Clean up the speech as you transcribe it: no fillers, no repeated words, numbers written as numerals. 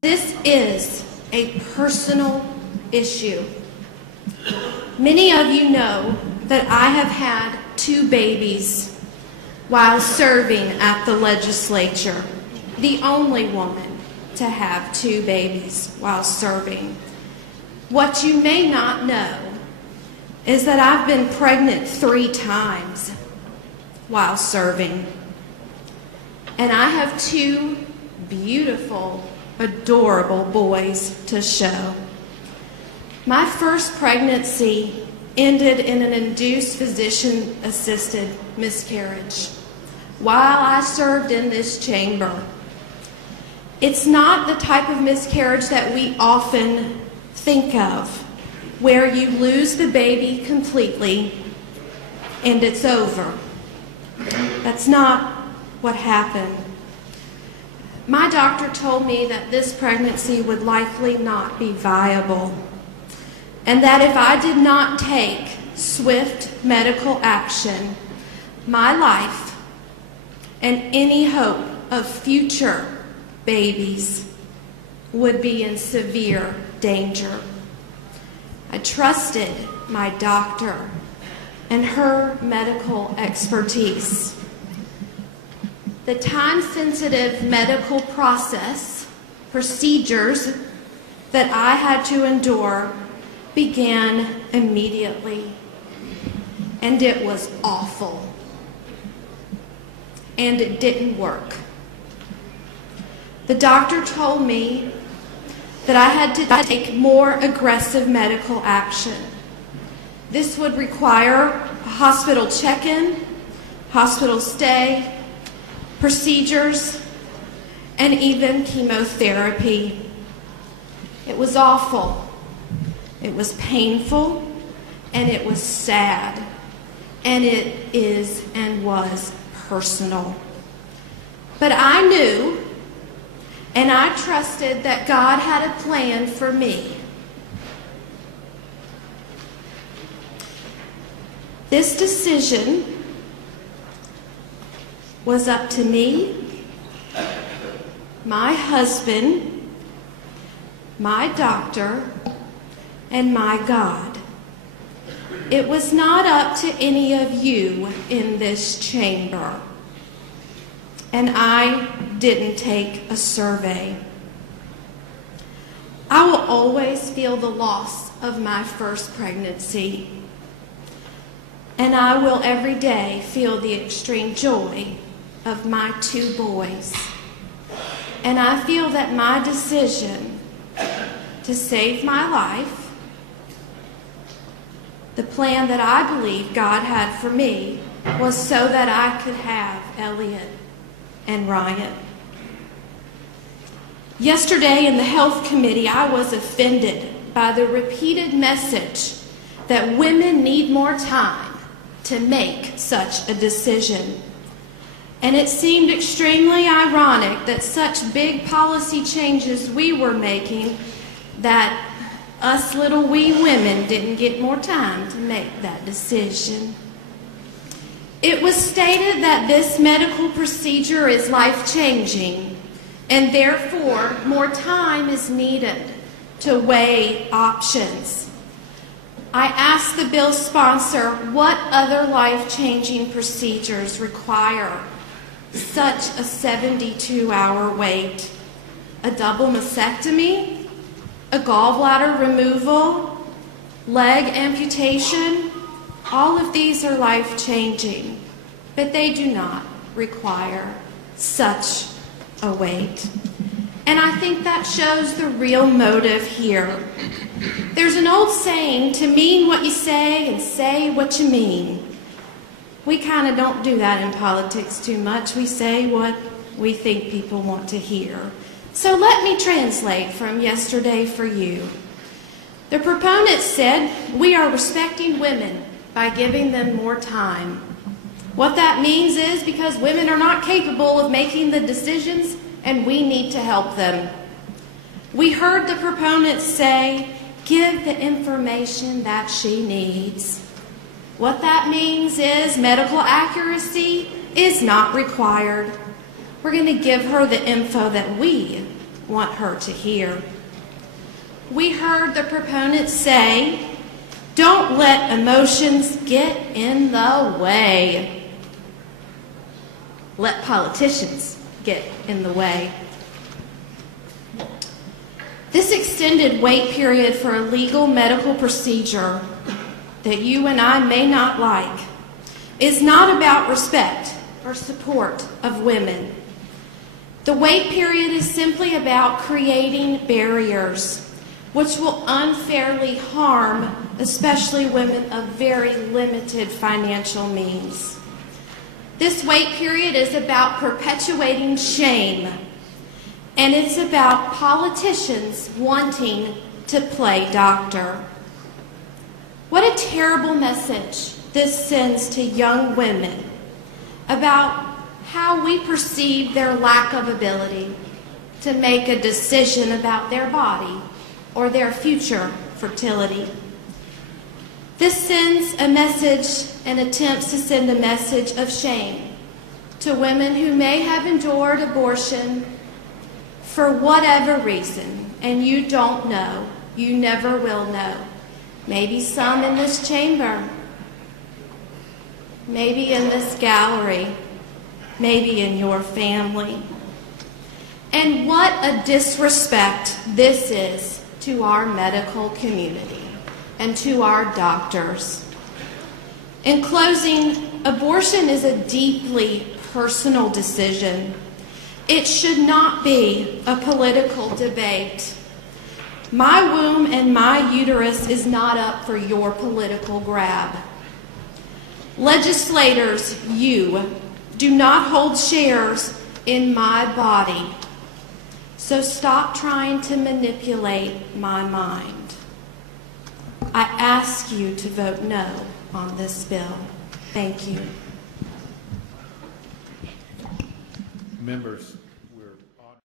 This is a personal issue. Many of you know that I have had 2 babies while serving at the legislature, the only woman to have 2 babies while serving. What you may not know is that I've been pregnant 3 times while serving. And I have 2 beautiful, adorable boys to show. My first pregnancy ended in an induced physician-assisted miscarriage while I served in this chamber. It's not the type of miscarriage that we often think of, where you lose the baby completely and it's over. That's not what happened. My doctor told me that this pregnancy would likely not be viable, and that if I did not take swift medical action, my life and any hope of future babies would be in severe danger. I trusted my doctor and her medical expertise. The time-sensitive medical procedures that I had to endure began immediately, and it was awful, and it didn't work. The doctor told me that I had to take more aggressive medical action. This would require a hospital check-in, hospital stay, procedures, and even chemotherapy. It was awful. It was painful, and it was sad, and it is and was personal. But I knew and I trusted that God had a plan for me. This decision was up to me, my husband, my doctor, and my God. It was not up to any of you in this chamber. And I didn't take a survey. I will always feel the loss of my first pregnancy. And I will every day feel the extreme joy of my 2 boys. And I feel that my decision to save my life, the plan that I believe God had for me, was so that I could have Elliot and Ryan. Yesterday in the health committee, I was offended by the repeated message that women need more time to make such a decision. And it seemed extremely ironic that such big policy changes we were making, that us little wee women didn't get more time to make that decision. It was stated that this medical procedure is life-changing, and therefore more time is needed to weigh options. I asked the bill's sponsor what other life-changing procedures require such a 72-hour wait. A double mastectomy, a gallbladder removal, leg amputation. All of these are life-changing, but they do not require such a wait. And I think that shows the real motive here. There's an old saying, to mean what you say and say what you mean. We kind of don't do that in politics too much. We say what we think people want to hear. So let me translate from yesterday for you. The proponents said, we are respecting women by giving them more time. What that means is because women are not capable of making the decisions and we need to help them. We heard the proponents say, give the information that she needs. What that means is medical accuracy is not required. We're going to give her the info that we want her to hear. We heard the proponents say, don't let emotions get in the way. Let politicians get in the way. This extended wait period for a legal medical procedure that you and I may not like is not about respect or support of women. The wait period is simply about creating barriers which will unfairly harm especially women of very limited financial means. This wait period is about perpetuating shame, and it's about politicians wanting to play doctor. What a terrible message this sends to young women about how we perceive their lack of ability to make a decision about their body or their future fertility. This sends a message and attempts to send a message of shame to women who may have endured abortion for whatever reason, and you don't know, you never will know. Maybe some in this chamber, maybe in this gallery, maybe in your family. And what a disrespect this is to our medical community and to our doctors. In closing, abortion is a deeply personal decision. It should not be a political debate. My womb and my uterus is not up for your political grab. Legislators, you do not hold shares in my body. So stop trying to manipulate my mind. I ask you to vote no on this bill. Thank you. Members.